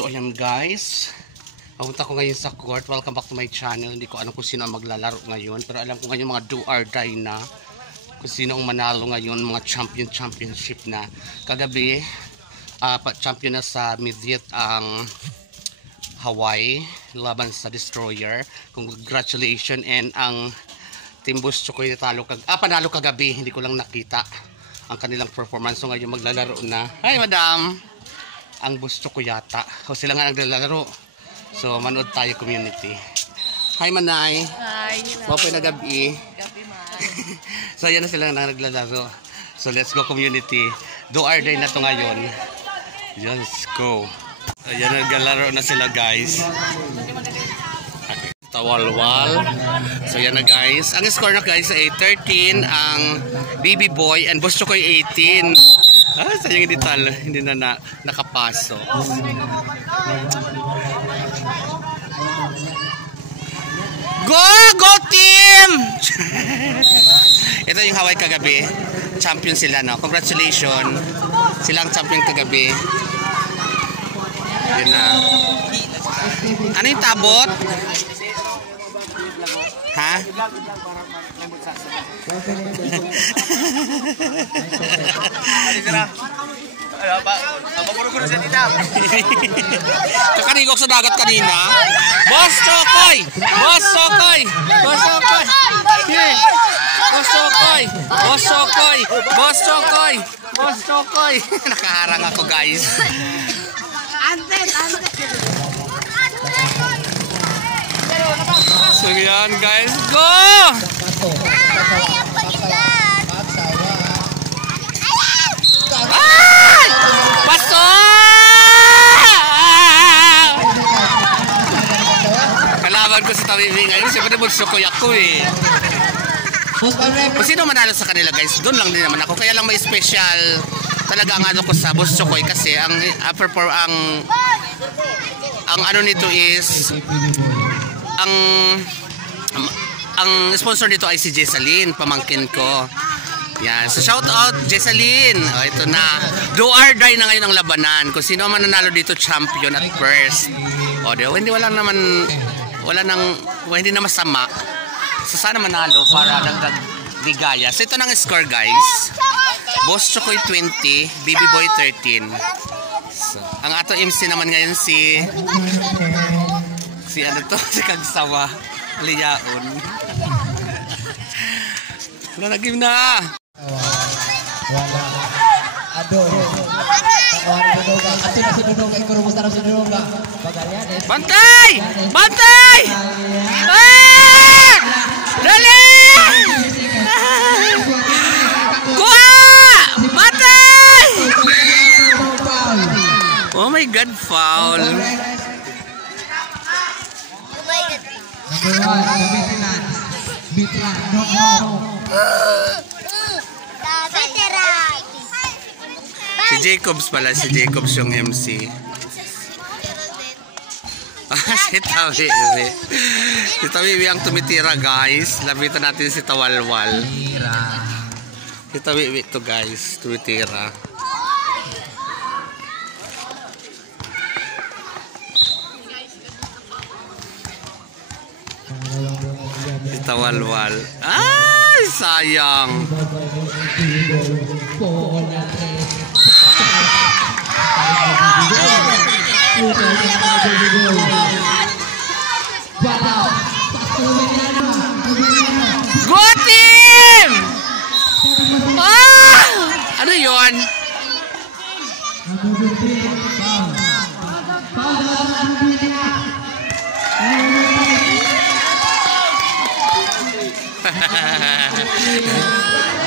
So ayan guys, papunta ko ngayon sa court. Welcome back to my channel. Hindi ko alam kung sino ang maglalaro ngayon, pero alam ko ngayon mga do or die na kung sino ang manalo ngayon, mga championship na. Kagabi champion na sa Midyet ang Hawaii laban sa Destroyer. Congratulations. And ang Team Boss Chokoy panalo kagabi. Hindi ko lang nakita ang kanilang performance. So ngayon maglalaro na. Hi madam, ang Boss Chokoy yata o sila nga naglalaro. So manood tayo community. Hi Manay. Hi. Mapoy na gabi. Gabi man. So yan na sila na naglalaro. So let's go community. Do or die na to ngayon. Let's go. Ayan, naglalaro na sila guys. Tawalwal. So yan na guys. Ang score na guys ay 13. Ang Baby Boy and Boss Chokoy 18. Sayang hindi na nakapasok. Go team! Ito yung Hawaii kagabi. Champion sila, no? Congratulations. Sila ang champion kagabi. Yun na. Ano yung tabot? Ha? Kakanigok sa dagat kanina. Boss Chokoy! Boss Chokoy! Boss Chokoy! Boss Chokoy! Boss Chokoy! Boss Chokoy! Boss Chokoy! Nakaharang ako guys. So yan guys, go! Ay! Pasok! Kalaban ko si Tawiwi ngayon, siyempre Boss Chokoy ako eh. Kung sino manalo sa kanila guys, doon lang din naman ako. Kaya lang may special talaga ang ano ko sa Boss Chokoy kasi ang ano nito is ang sponsor nito ay si Jessalyn, pamangkin ko. Yan, so shout out Jessalyn. Ito na. Do or die na ngayon ang labanan. Kung sino man nanalo dito champion at first. Hindi na masama. So sana manalo para dagdag bigaya. So ito nang score guys. Boss Chokoy 20, Baby Boy 13. So, ang ato MC naman ngayon si Kagsawa Liyaon. Nalagim na. Wala. Bantay! Bantay! Dali! Kuha! Bantay! Oh my God, foul. Si Jacobs pala, si Jacobs yung MC. Si Tawiwi. Si Tawiwi ang tumitira guys. Lapitan natin si Tawalwal. Si Tawiwi to guys, tumitira. Si Tawalwal. Ay, sayang. Go team! Ano yun?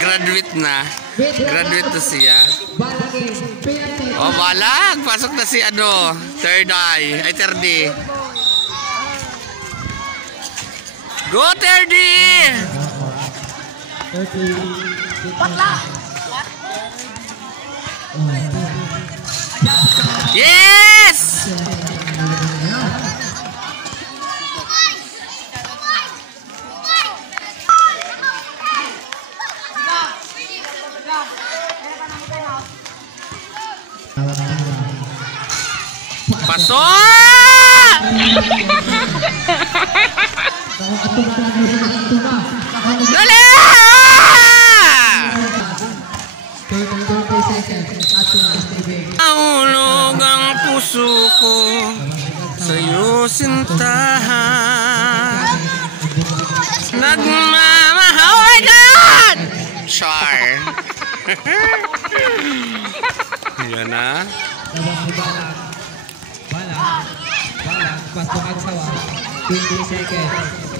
Graduate na. Graduate na siya. Oh, balag. Pasok na si third eye. Ay, third eye. Go, third eye! Yes! Pasok! Dali! 30 seconds. Ato na, Stevie. Naulog ang puso ko sa'yo sintahan. Nagmamahal. Oh my God! Char. Yan na. Balak. Pasukan sawa. 20 seconds.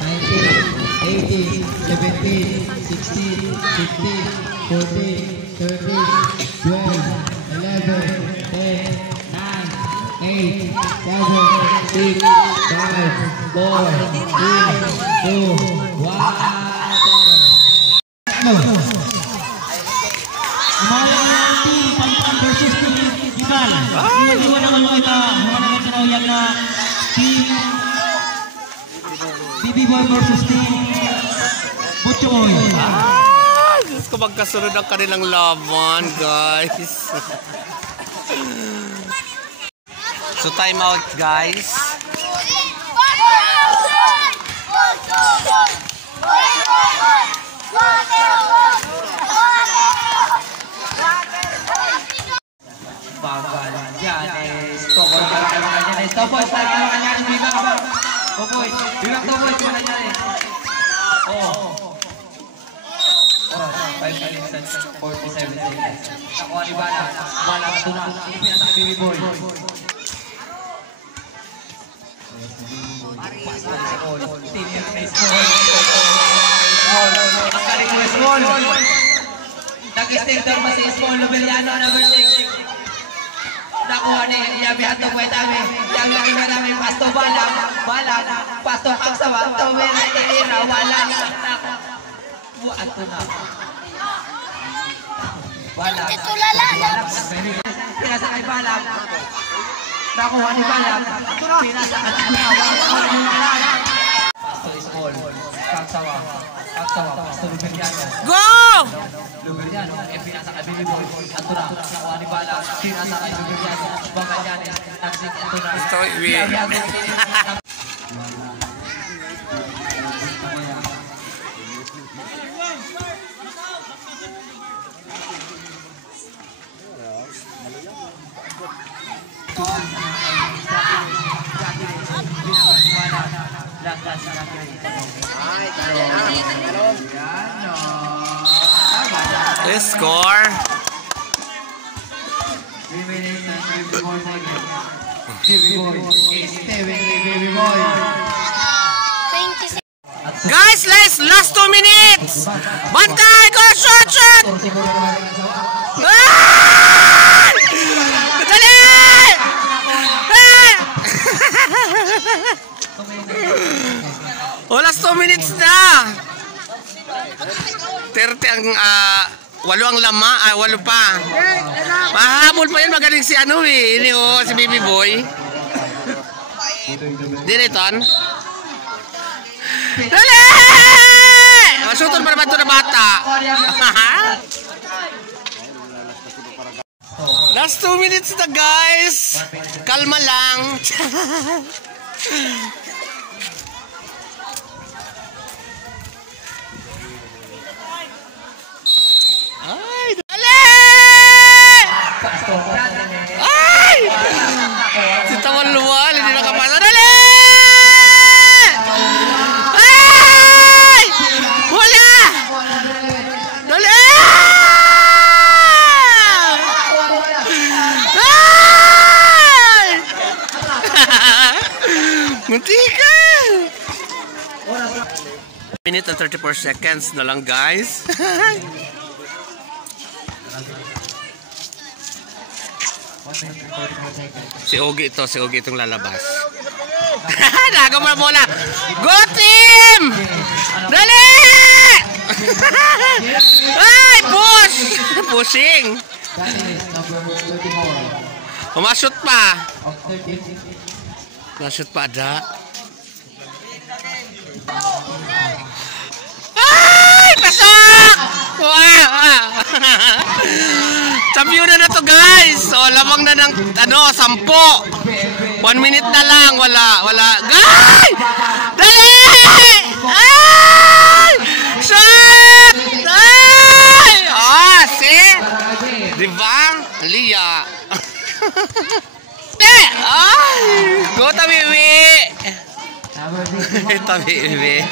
19, 18, 17, 16, 15, 14, 13, 12, 11, 10, 9, 8, 7, 6, 5, 4, 3, 2, 1. Pampan versus Team Igal. Iwan naman mo kita. Iwan naman tinawag na Team BB Boy versus Team Butcho Boy. Diyos ko, magkasunod ang kanilang laban, guys. So, time out, guys. Janes, Toboy, Janes, Toboy, Janes, bilang Toboy, 40 seconds. Ako ni Bala ito na, ipinasa kay Bibi Boy. Ang galing mo, Small. Nag-stay down pa si Small Lobeliano, number 6. Nakuha ni Yabi Hato Guaitame. Yabi Hato Guaitame. Pasto Balang. Pasto Aksawa. Tumira Ira. Walang. Buat ko na. Balang. Pinasa kay Balang. Nakuha ni Balang. Pinasa at Pasto Small. Aksawa. Pasto Luberiano. Go! Luberiano, pinasa kay Bibi Boy. Ato na, nakuha ni Bala. Pinasa kay Luberiano. Baka Janes, nagsik ito na. Let's score. 3 minutes and 54 seconds. Bibi Boy is staying Bibi Boy. Guys, last 2 minutes. Bantay, go, shoot! Ah! Dali! Oh, last 2 minutes na. 30 ang 8 ang lama, 8 pa. Mahabol pa yun, magaling si ano eh. Ini si Bibi Boy. Direton. Dali! Masutol pa naman ito na bata. Last 2 minutes na, guys. Kalma lang. Ay, dali! Ay! Si Tawalwal, hindi nakapasa. Dali! Ay! Wala! Dali! Ay! Muntika! Minute and 34 seconds na lang, guys. Si Ogie itong lalabas. Laga mo na bola. Go team! Dali! Ay, push! Pushing. Umashoot pa. Umashoot pa, ada. Ay, pasok! Champion na to, guys. So, lamang na ng 10. 1 minute na lang. Wala. Ay! Dali! Ay! Shot! Ay! Ah, see? Diba? Liya. Te! Ay! Go, Tabibi! Tabibi.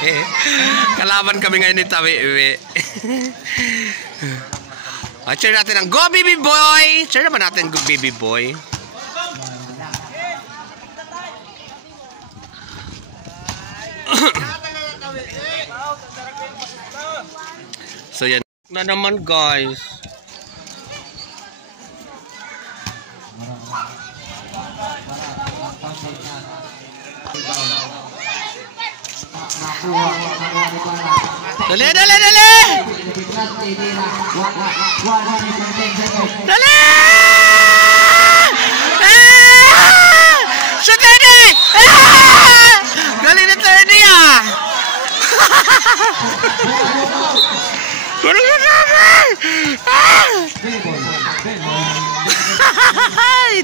Kalaban kami ngayon ni Tabibi. Cheer natin ang Go Baby Boy! Cheer naman natin Go Baby Boy. So yan na naman guys. Dali! Dali! Shoot ready! Galing na 30 ah! Galing na namin!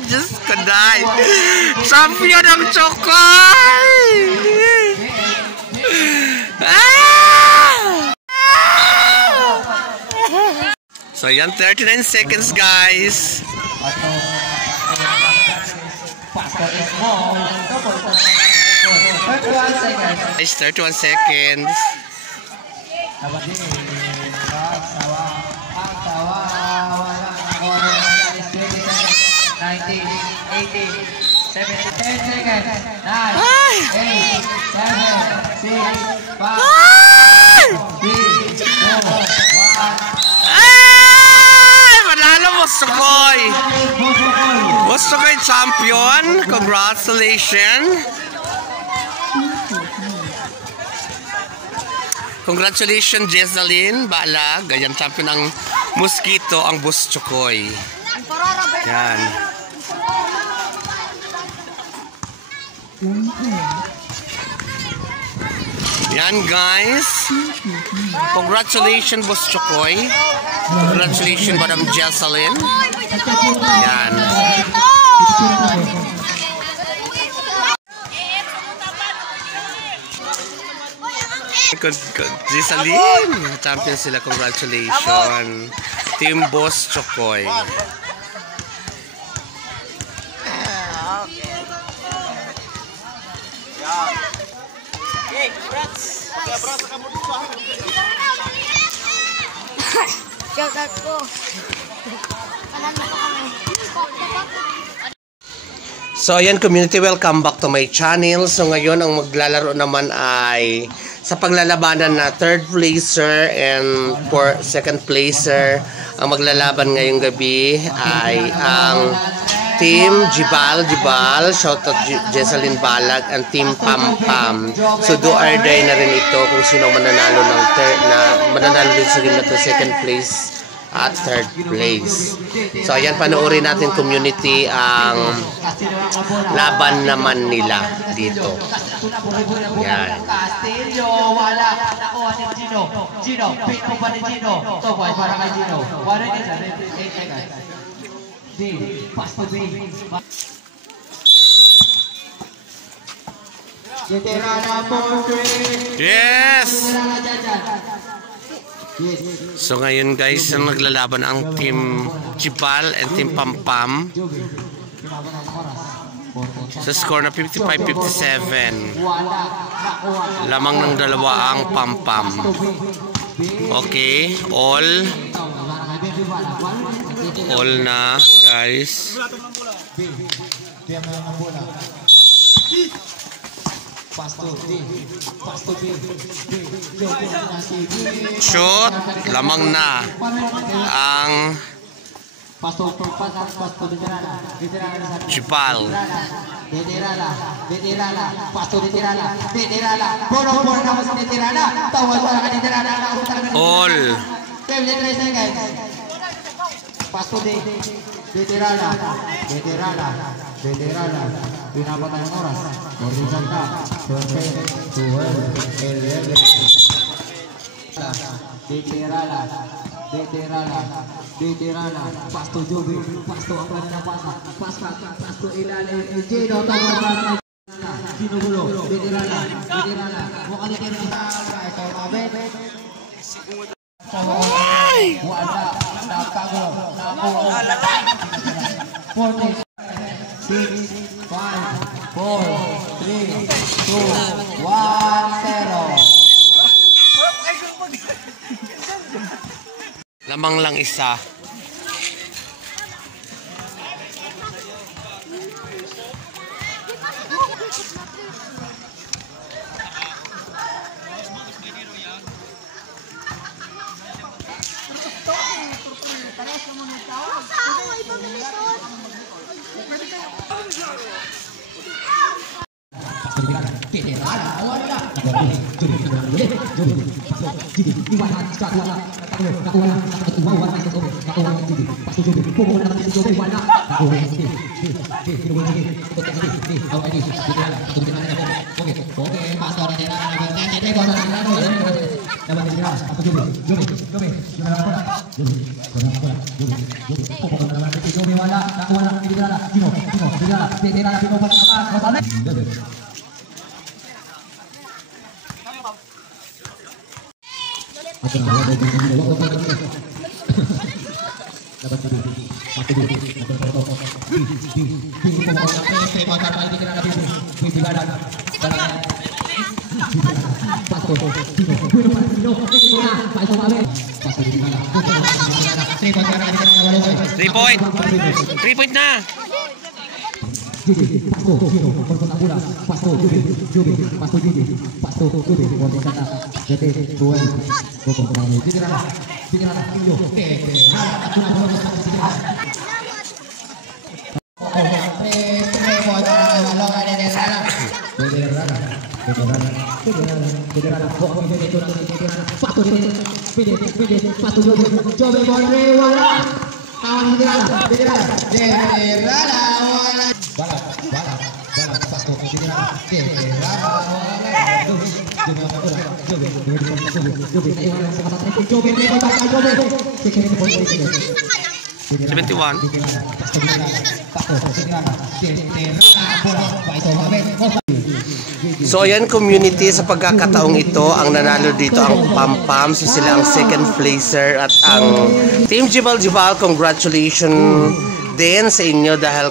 Diyos ko dahil! Champion ang Chokoy! So yan, 39 seconds guys. It's 31 seconds. 19, 18, 17, 10 seconds. 9, 8, 7, 6, 5, 4, 3, 2, 1. Manalo mo, Chokoy! Was Chokoy champion? Congratulations! Congratulations, Jessalyn Balag. Ganyan, champion ng Mosquito ang Boss Chokoy. Yan. Yan guys. Congratulations, Boss Chokoy. Congratulations, Madam Jessalyn. Yan. Jessalyn, champion sila. Congratulations, Team Boss Chokoy. Shoutout ko. Kanan mo kami. So ayan community, welcome back to my channel. So ngayon ang maglalaro naman ay sa paglalabanan na third placer and for second placer. Ang maglalaban ngayong gabi ay ang Team Jibal, shoutout Jessalyn Balag, and Team Pam Pam. So do or die na rin ito kung sino mananalo ng mananalo din sa game na to, second place at third place. So ayan, panoorin natin community ang laban naman nila dito. Yan. Yes! So ngayon guys, naglalaban ang Team Jibal and Team Pam Pam sa score na 55-57. Lamang ng dalawa ang Pam Pam. Okay, all na guys. Shoot, lamang na ang Jibal. All. Pinapatay ng oras. Original ka. 12, 11. Deterala. veterana, Pasto Joby, Pasto akan napasa, Pasto ilalim, Gino Tamarana, Ginugulo, veterana, mukhang natin sa ito, Mabet. Wala, nakagulo, nakuha, 40, 6, 5, 4, 3, 2, 1, 0. Lamang lang isa. Three point na. So ayan community, sa pagkakataong ito ang nanalo dito ang Pampam, so sila ang second placer at ang Team Jibal congratulations din sa inyo dahil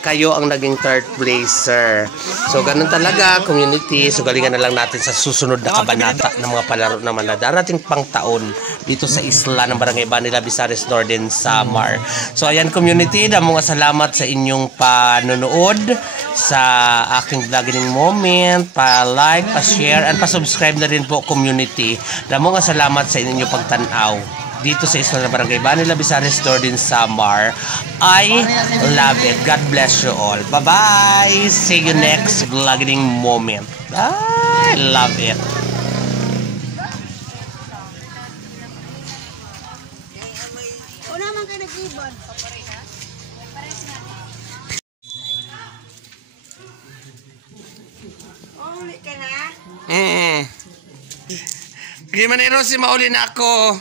kayo ang naging third placer. So ganun talaga community, so galingan na lang natin sa susunod na kabanata ng mga palaro naman na darating pang taon dito sa isla ng Barangay Banila, Visares Northern, Samar. So ayan community, damo nga salamat sa inyong panonood sa aking vlogging moment, pa-like, pa-share, and pa-subscribe na rin po community. Damo nga salamat sa inyong pagtanaw dito sa isla ng Barangay Banila, Visares Northern, Samar. I love it. God bless you all. Bye-bye. See you next vlogging moment. I love it. Una man kayo nag-ibon. Uli ka na? Gimana si mauli na ako?